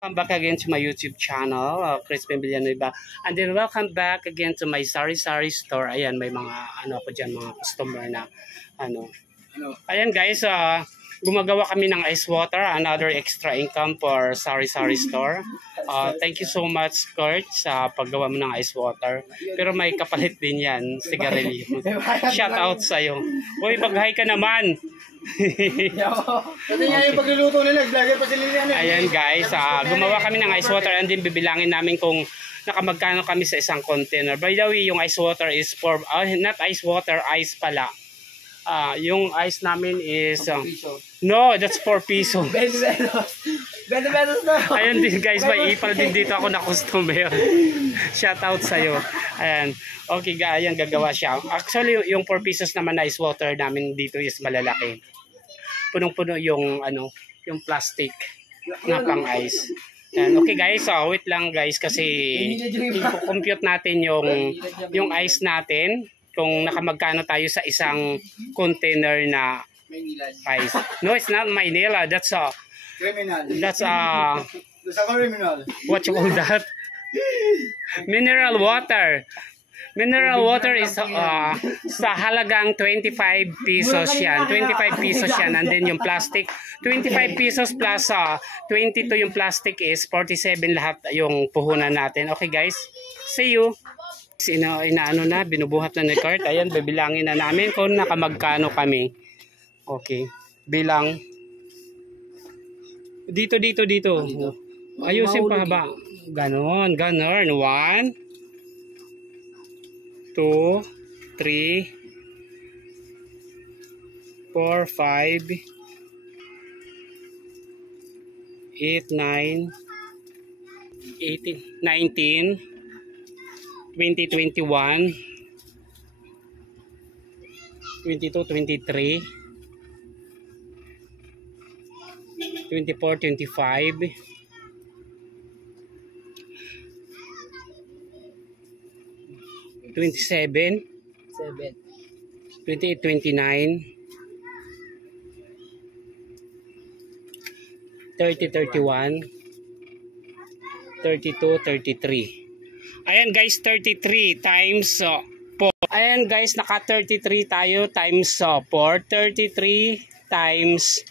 Welcome back again to my YouTube channel, Crispin Villanueva. And then welcome back again to my sari-sari store. Ayan, may mga ano ko dyan, mga customer na ano. Ayan guys, gumagawa kami ng ice water, another extra income for sari-sari store. Thank you so much Kurt sa paggawa mo ng ice water. Pero may kapalit din yan, sigarilyo. Shout out sa'yo. Uy, mag-hi ka naman. Ito nga yung pagluluto nila, vlogger pa sila nila. Ayan guys, gumawa kami ng ice water and then bibilangin namin kung nakamagkano kami sa isang container. By the way, yung ice water is for, not ice water, ice pala. Yung ice namin is, no, that's 4 piso. 20 pesos na. Ayan din guys, may ipal din dito ako na customer. Shout out sa'yo. Ayan, okay ayan gagawa siya. Actually, yung 4 pesos naman na ice water namin dito is malalaki. Punong-puno yung ano, yung plastic na pang ice. Yan. Okay guys, wait lang guys kasi i-compute natin yung ice natin kung nakamagkano tayo sa isang container na ice. No, it's not Maynila. That's Criminal. That's criminal. what you call that? Mineral water. Mineral water is sa halagang 25 pesos yan. 25 pesos yan. And then yung plastic, 25 pesos plus 22 yung plastic is 47 lahat yung puhunan natin. Okay guys, see you. Inaano na, binubuhat na ni Kurt. Ayan, bibilangin na namin kung nakamagkano kami. Okay, bilang. Dito. Ayusin pa ba? Ganon. 1 2, 3, 4, 5, 8, 9, 18, 19, 20, 21, 22, 23, 24, 25, 27, 28, 29, 30, 31, 32, 33. Ayan guys, 33 times 4. Ayan guys, naka 33 tayo times 4. 33 times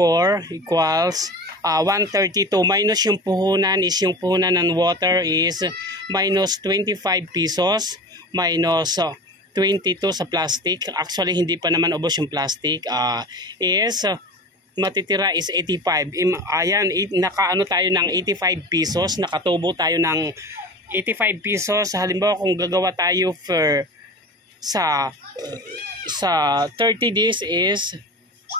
4 equals 132. Minus yung puhunan is yung puhunan ng water is minus 25 pesos. Minus 22 sa plastic. Actually, hindi pa naman ubos yung plastic. Matitira is 85. Ayan, nakaano tayo ng 85 pesos. Nakatubo tayo ng 85 pesos. Halimbawa, kung gagawa tayo for sa 30 days is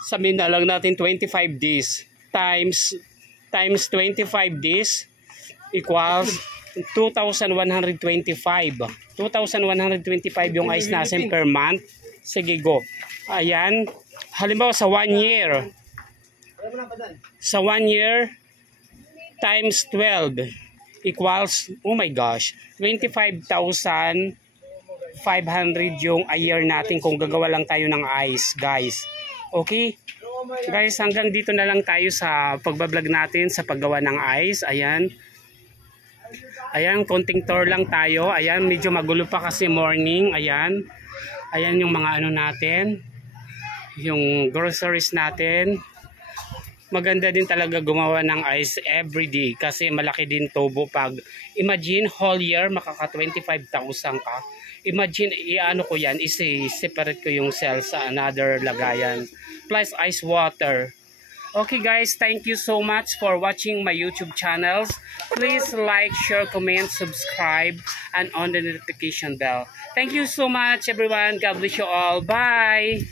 sabihin na lang natin 25 days times 25 days equals 2,125. 2,125 yung ice natin per month. Sige, go. Ayan. Halimbawa sa 1 year. Sa 1 year times 12 equals, oh my gosh, 25,500 yung a year natin kung gagawa lang tayo ng ice, guys. Okay? Guys, hanggang dito na lang tayo sa pagbablog natin sa paggawa ng ice. Ayan. Ayan, konting tour lang tayo. Ayan, medyo magulo pa kasi morning. Ayan. Ayan yung mga ano natin. Yung groceries natin. Maganda din talaga gumawa ng ice every day kasi malaki din tubo pag imagine whole year makaka 25,000 ka. Imagine iano ko yan, separate ko yung cells sa another lagayan. Plus ice water. Okay guys, thank you so much for watching my YouTube channels. Please like, share, comment, subscribe, and on the notification bell. Thank you so much everyone. God bless you all. Bye!